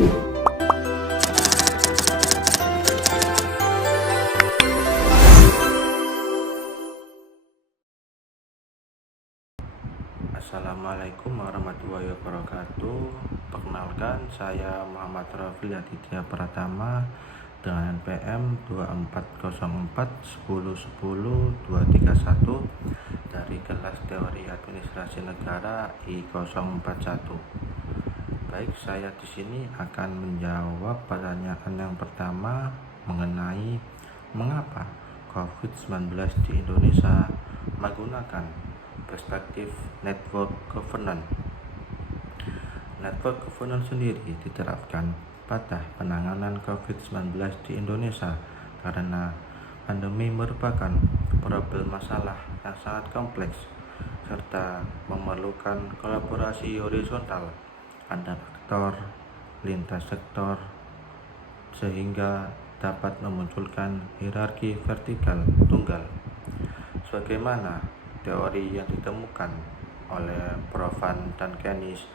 Assalamualaikum warahmatullahi wabarakatuh. Perkenalkan, saya Muhammad Rafil Aditya Pratama dengan NPM 2404 dari kelas Teori Administrasi Negara I041. Baik, saya di sini akan menjawab pertanyaan yang pertama mengenai mengapa COVID-19 di Indonesia menggunakan perspektif network governance. Network governance sendiri diterapkan pada penanganan COVID-19 di Indonesia karena pandemi merupakan problem masalah yang sangat kompleks serta memerlukan kolaborasi horizontal antar aktor lintas sektor sehingga dapat memunculkan hierarki vertikal tunggal sebagaimana teori yang ditemukan oleh Prof. Van dan Kennis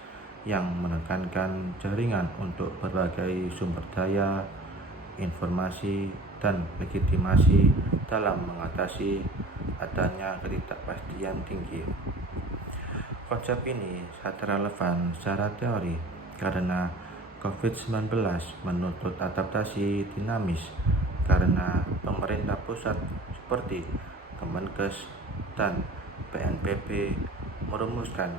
yang menekankan jaringan untuk berbagai sumber daya, informasi, dan legitimasi dalam mengatasi adanya ketidakpastian tinggi. Konsep ini sangat relevan secara teori karena COVID-19 menuntut adaptasi dinamis karena pemerintah pusat seperti Kemenkes dan BNPB merumuskan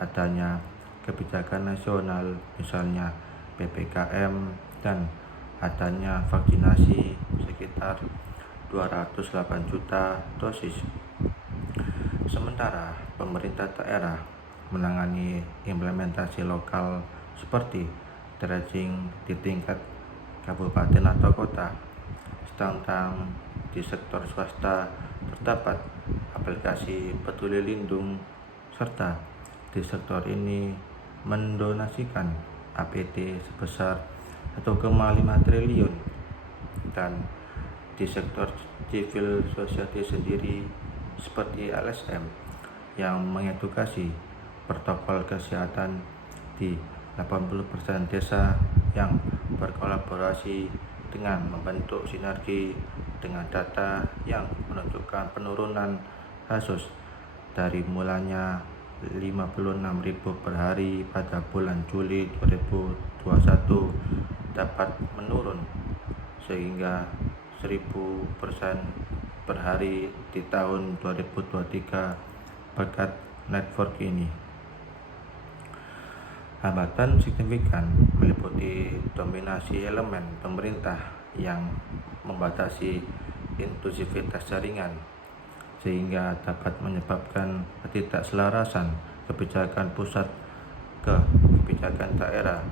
adanya kebijakan nasional misalnya PPKM dan adanya vaksinasi sekitar 208 juta dosis. Sementara pemerintah daerah menangani implementasi lokal seperti tracing di tingkat kabupaten atau kota. Sedangkan di sektor swasta terdapat aplikasi Peduli Lindung serta di sektor ini mendonasikan APD sebesar 1,5 triliun dan di sektor civil society sendiri seperti LSM yang mengedukasi protokol kesehatan di 80% desa yang berkolaborasi dengan membentuk sinergi dengan data yang menunjukkan penurunan kasus dari mulanya 56.000 per hari pada bulan Juli 2021 dapat menurun sehingga 1.000% per hari di tahun 2023 berkat network ini. Hambatan signifikan meliputi dominasi elemen pemerintah yang membatasi inklusivitas jaringan sehingga dapat menyebabkan ketidakselarasan kebijakan pusat ke kebijakan daerah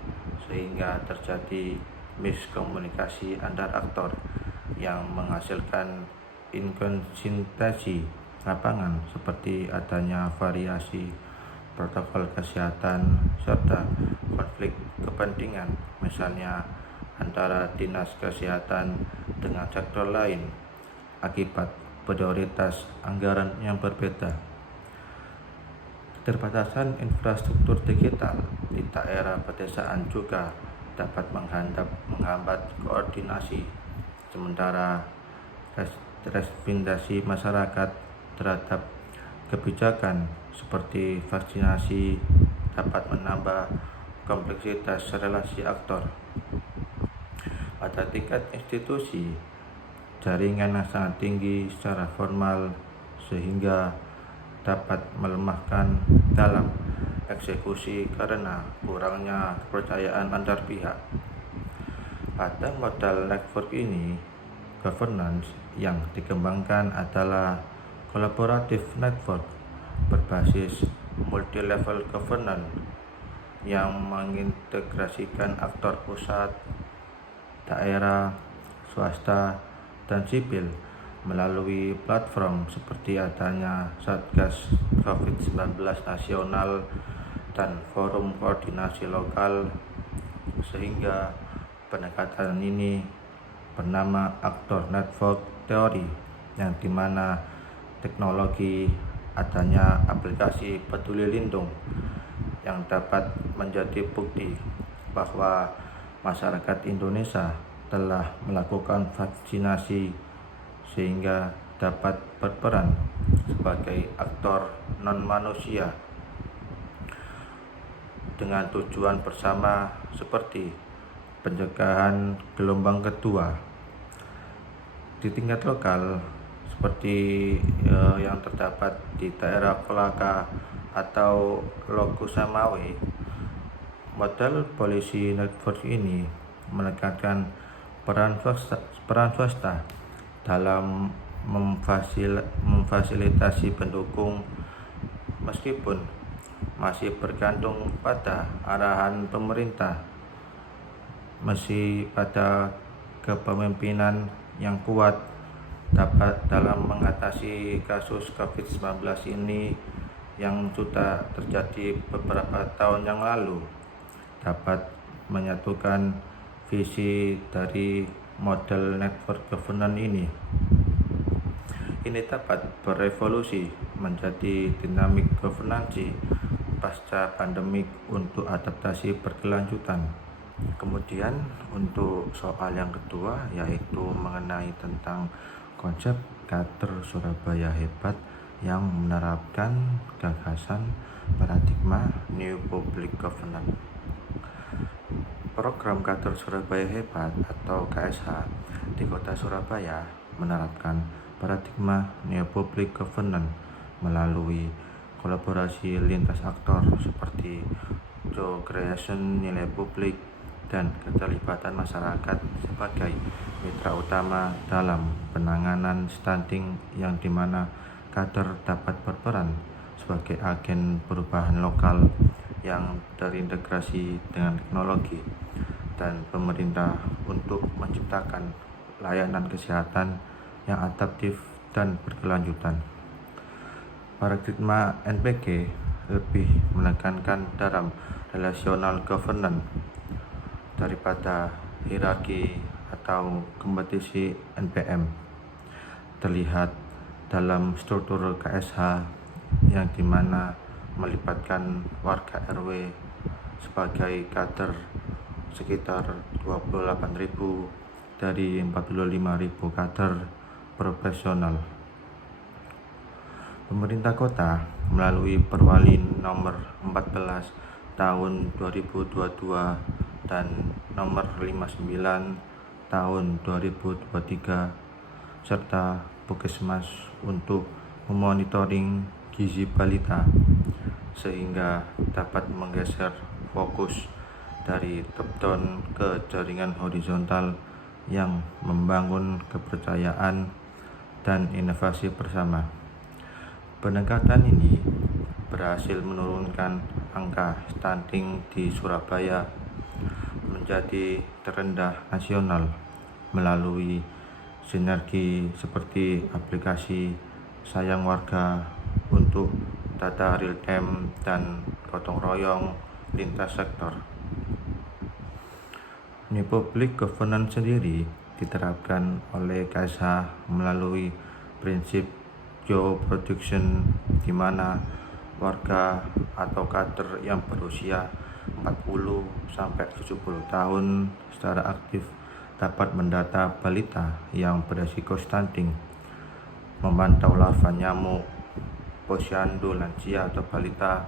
sehingga terjadi miskomunikasi antar aktor yang menghasilkan inkonsistensi lapangan seperti adanya variasi protokol kesehatan serta konflik kepentingan misalnya antara dinas kesehatan dengan sektor lain akibat prioritas anggaran yang berbeda. Keterbatasan infrastruktur digital di daerah pedesaan juga dapat menghambat koordinasi sementara representasi masyarakat terhadap kebijakan seperti vaksinasi dapat menambah kompleksitas relasi aktor. Pada tingkat institusi, jaringan yang sangat tinggi secara formal sehingga dapat melemahkan dalam eksekusi karena kurangnya kepercayaan antar pihak. Pada modal network ini, governance yang dikembangkan adalah collaborative network berbasis multi-level governance yang mengintegrasikan aktor pusat, daerah, swasta, dan sipil melalui platform seperti adanya Satgas COVID-19 nasional dan forum koordinasi lokal sehingga pendekatan ini bernama aktor network teori yang dimana teknologi adanya aplikasi Peduli Lindung yang dapat menjadi bukti bahwa masyarakat Indonesia telah melakukan vaksinasi sehingga dapat berperan sebagai aktor non-manusia dengan tujuan bersama seperti pencegahan gelombang kedua di tingkat lokal seperti yang terdapat di daerah Kolaka atau Logo Samawe. Model polisi network ini menekankan peran swasta dalam memfasilitasi pendukung meskipun masih bergantung pada arahan pemerintah, masih pada kepemimpinan yang kuat dapat dalam mengatasi kasus COVID-19 ini yang sudah terjadi beberapa tahun yang lalu dapat menyatukan visi dari model network governance ini. Ini dapat berevolusi menjadi dinamik governance pasca pandemik untuk adaptasi berkelanjutan. Kemudian untuk soal yang kedua yaitu mengenai tentang konsep kader Surabaya hebat yang menerapkan gagasan paradigma New Public Governance. Program Kader Surabaya Hebat atau KSH di Kota Surabaya menerapkan paradigma New Public Governance melalui kolaborasi lintas aktor seperti co-creation nilai publik dan keterlibatan masyarakat sebagai mitra utama dalam penanganan stunting yang dimana kader dapat berperan sebagai agen perubahan lokal yang terintegrasi dengan teknologi dan pemerintah untuk menciptakan layanan kesehatan yang adaptif dan berkelanjutan. Paradigma NPG lebih menekankan dalam relational governance daripada hierarki atau kompetisi NPM. Terlihat dalam struktur KSH yang dimana melibatkan warga RW sebagai kader sekitar 28.000 dari 45.000 kader profesional. Pemerintah kota melalui Perwali nomor 14 tahun 2022 dan nomor 59 tahun 2023 serta Puskesmas untuk memonitoring gizi balita sehingga dapat menggeser fokus dari top down ke jaringan horizontal yang membangun kepercayaan dan inovasi bersama. Pendekatan ini berhasil menurunkan angka stunting di Surabaya menjadi terendah nasional melalui sinergi seperti aplikasi Sayang Warga untuk data real time dan gotong royong lintas sektor. New Public Governance sendiri diterapkan oleh KSH melalui prinsip job production di mana warga atau kader yang berusia 40 sampai 70 tahun secara aktif dapat mendata balita yang beresiko stunting, memantau larva nyamuk, posyandu lansia atau balita,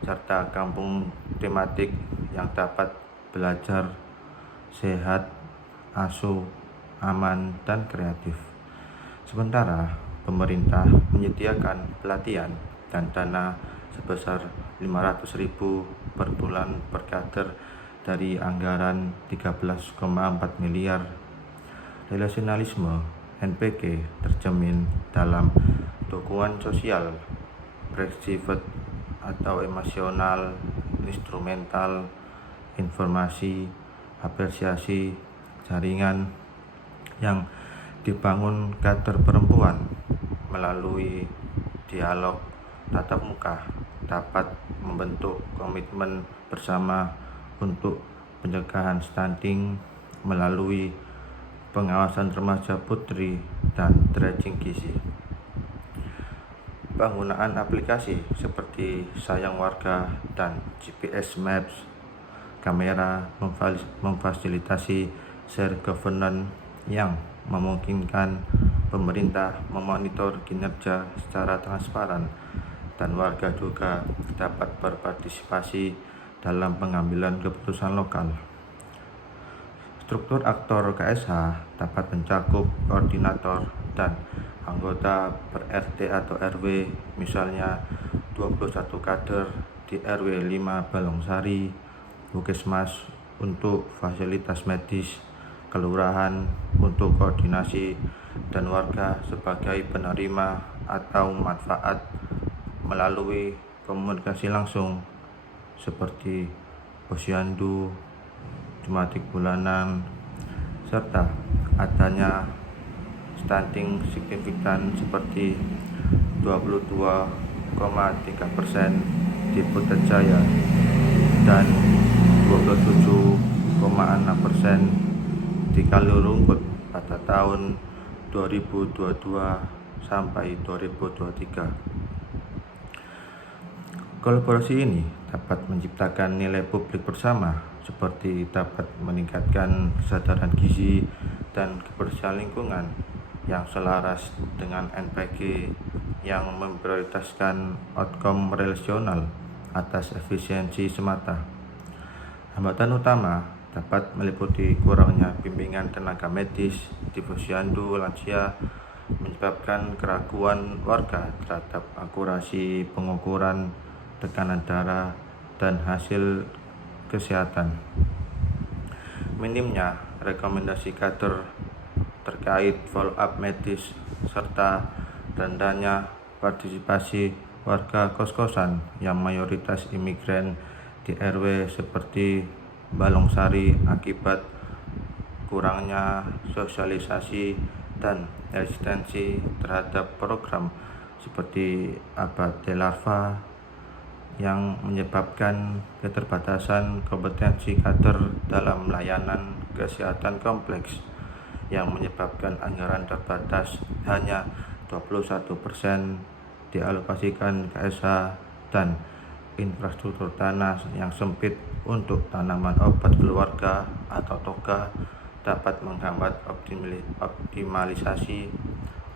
serta kampung tematik yang dapat belajar sehat, asuh, aman, dan kreatif. Sementara pemerintah menyediakan pelatihan dan dana sebesar 500.000 per bulan per kader dari anggaran 13,4 miliar. Relasionalisme NPG tercermin dalam dukungan sosial, bersifat atau emosional, instrumental, informasi, apresiasi, jaringan yang dibangun kader perempuan melalui dialog tatap muka dapat membentuk komitmen bersama untuk pencegahan stunting melalui pengawasan remaja putri dan dredging gizi. Penggunaan aplikasi seperti Sayang Warga dan GPS Maps kamera memfasilitasi share governance yang memungkinkan pemerintah memonitor kinerja secara transparan dan warga juga dapat berpartisipasi dalam pengambilan keputusan lokal. Struktur aktor KSH dapat mencakup koordinator dan anggota per RT atau RW, misalnya 21 kader di RW 5 Balongsari, Puskesmas untuk fasilitas medis, kelurahan untuk koordinasi, dan warga sebagai penerima atau manfaat melalui komunikasi langsung seperti posyandu, Jumatik bulanan, serta adanya stunting signifikan seperti 22,3% di Putrajaya dan 27,6% di Kaliurungkut pada tahun 2022 sampai 2023. Kolaborasi ini dapat menciptakan nilai publik bersama seperti dapat meningkatkan kesadaran gizi dan kebersihan lingkungan yang selaras dengan NPG yang memprioritaskan outcome relasional atas efisiensi semata. Hambatan utama dapat meliputi kurangnya bimbingan tenaga medis di posyandu lansia, menyebabkan keraguan warga terhadap akurasi pengukuran tekanan darah dan hasil kesehatan. Minimnya rekomendasi kader terkait follow-up medis serta rendahnya partisipasi warga kos-kosan yang mayoritas imigran di RW seperti Balongsari akibat kurangnya sosialisasi dan resistensi terhadap program seperti abate larva yang menyebabkan keterbatasan kompetensi kader dalam layanan kesehatan kompleks yang menyebabkan anggaran terbatas, hanya 21% dialokasikan KSH dan infrastruktur tanah yang sempit untuk tanaman obat keluarga atau toga dapat menghambat optimalisasi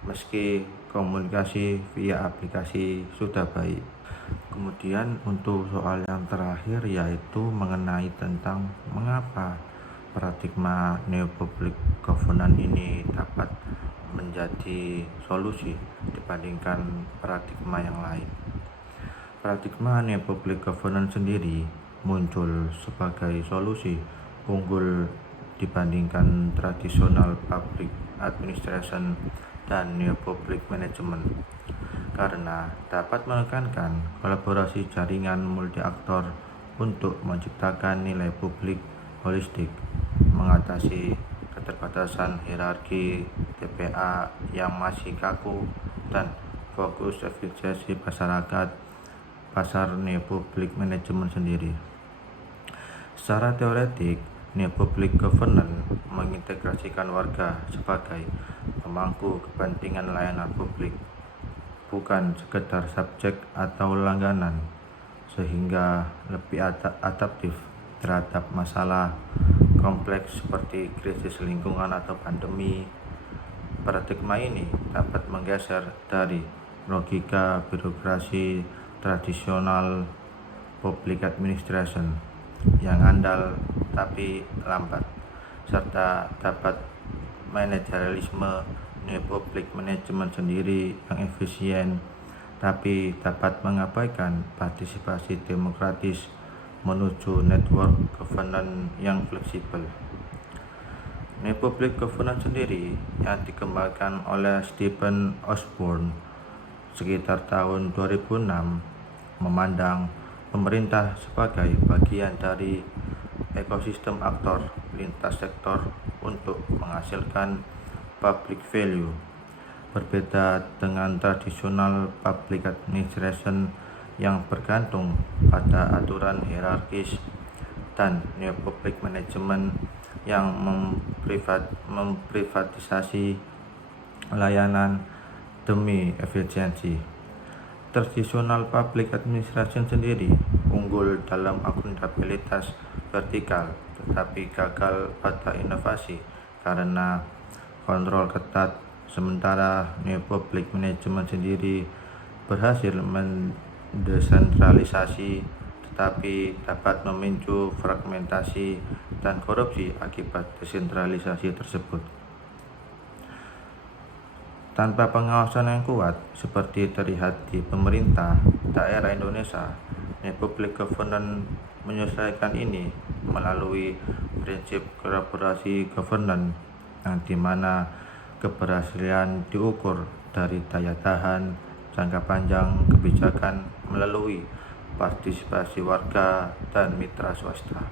meski komunikasi via aplikasi sudah baik. Kemudian untuk soal yang terakhir yaitu mengenai tentang mengapa paradigma neopublic governance ini dapat menjadi solusi dibandingkan paradigma yang lain. Paradigma neopublic governance sendiri muncul sebagai solusi unggul dibandingkan tradisional public administration dan neopublic management karena dapat menekankan kolaborasi jaringan multi aktor untuk menciptakan nilai publik holistik, mengatasi keterbatasan hierarki TPA yang masih kaku, dan fokus efisiensi masyarakat pasar neopublic management sendiri. Secara teoretik, neopublic governance mengintegrasikan warga sebagai pemangku kepentingan layanan publik, bukan sekedar subjek atau langganan, sehingga lebih adaptif terhadap masalah kompleks seperti krisis lingkungan atau pandemi. Paradigma ini dapat menggeser dari logika birokrasi tradisional public administration yang andal tapi lambat, serta dapat manajerialisme neopublic management sendiri yang efisien tapi dapat mengabaikan partisipasi demokratis menuju network governance yang fleksibel. Neopublic governance sendiri yang dikembangkan oleh Stephen Osborne sekitar tahun 2006 memandang pemerintah sebagai bagian dari ekosistem aktor lintas sektor untuk menghasilkan public value. Berbeda dengan tradisional public administration yang bergantung pada aturan hierarkis dan neopublic management yang memprivatisasi layanan demi efisiensi. Traditional public administration sendiri unggul dalam akuntabilitas vertikal, tetapi gagal pada inovasi karena kontrol ketat, sementara New Public Management sendiri berhasil mendesentralisasi tetapi dapat memicu fragmentasi dan korupsi akibat desentralisasi tersebut. Tanpa pengawasan yang kuat, seperti terlihat di pemerintah daerah Indonesia, New Public Governance menyelesaikan ini melalui prinsip kolaborasi governance yang dimana keberhasilan diukur dari daya tahan jangka panjang kebijakan melalui partisipasi warga dan mitra swasta.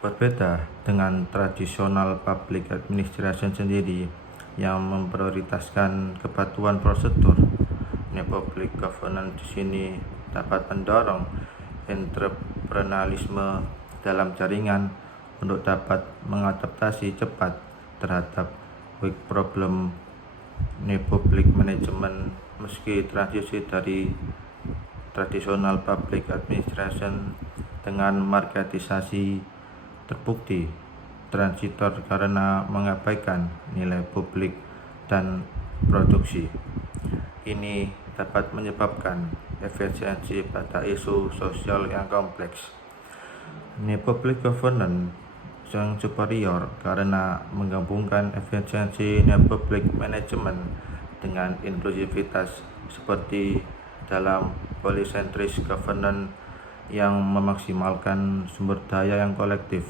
Berbeda dengan tradisional public administration sendiri yang memprioritaskan kepatuhan prosedur, New Public Governance di sini dapat mendorong entrepreneurialisme dalam jaringan untuk dapat mengadaptasi cepat terhadap weak problem New Public Management meski transisi dari tradisional public administration dengan marketisasi terbukti transitor karena mengabaikan nilai publik dan produksi. Ini dapat menyebabkan efisiensi pada isu sosial yang kompleks. New Public Governance yang superior karena menggabungkan efisiensi New Public Management dengan inklusivitas seperti dalam polycentric governance yang memaksimalkan sumber daya yang kolektif.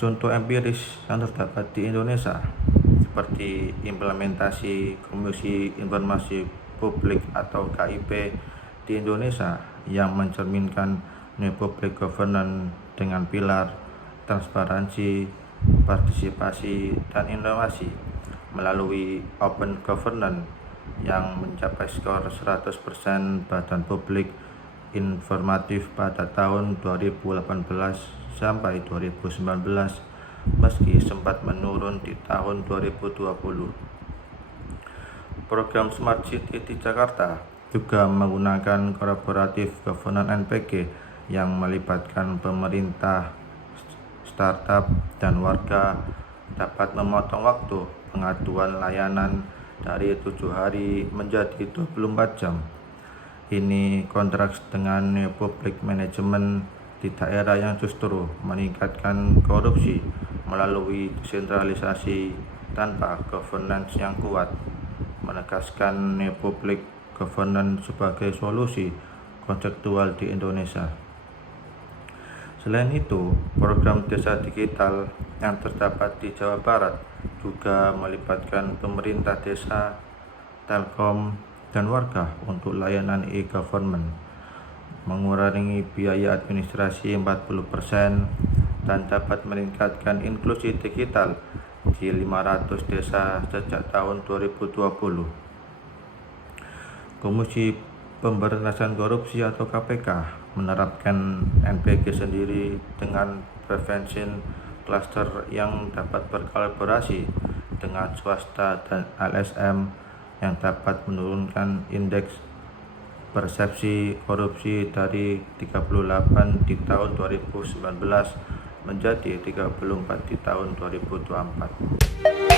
Contoh empiris yang terdapat di Indonesia seperti implementasi Komisi Informasi Publik atau KIP di Indonesia yang mencerminkan New Public Governance dengan pilar transparansi, partisipasi, dan inovasi melalui Open Governance yang mencapai skor 100% badan publik informatif pada tahun 2018 sampai 2019 meski sempat menurun di tahun 2020. Program Smart City di Jakarta juga menggunakan Collaborative Governance NPG yang melibatkan pemerintah, startup, dan warga dapat memotong waktu pengaduan layanan dari 7 hari menjadi 24 jam. Ini kontras dengan New Public Management di daerah yang justru meningkatkan korupsi melalui desentralisasi tanpa governance yang kuat, menegaskan New Public Governance sebagai solusi konseptual di Indonesia. Selain itu, program desa digital yang terdapat di Jawa Barat juga melibatkan pemerintah desa, Telkom, dan warga untuk layanan e-government, mengurangi biaya administrasi 40% dan dapat meningkatkan inklusi digital di 500 desa sejak tahun 2020. Komisi Pemberantasan Korupsi atau KPK menerapkan NPG sendiri dengan prevention cluster yang dapat berkolaborasi dengan swasta dan LSM yang dapat menurunkan indeks persepsi korupsi dari 38 di tahun 2019 menjadi 34 di tahun 2024.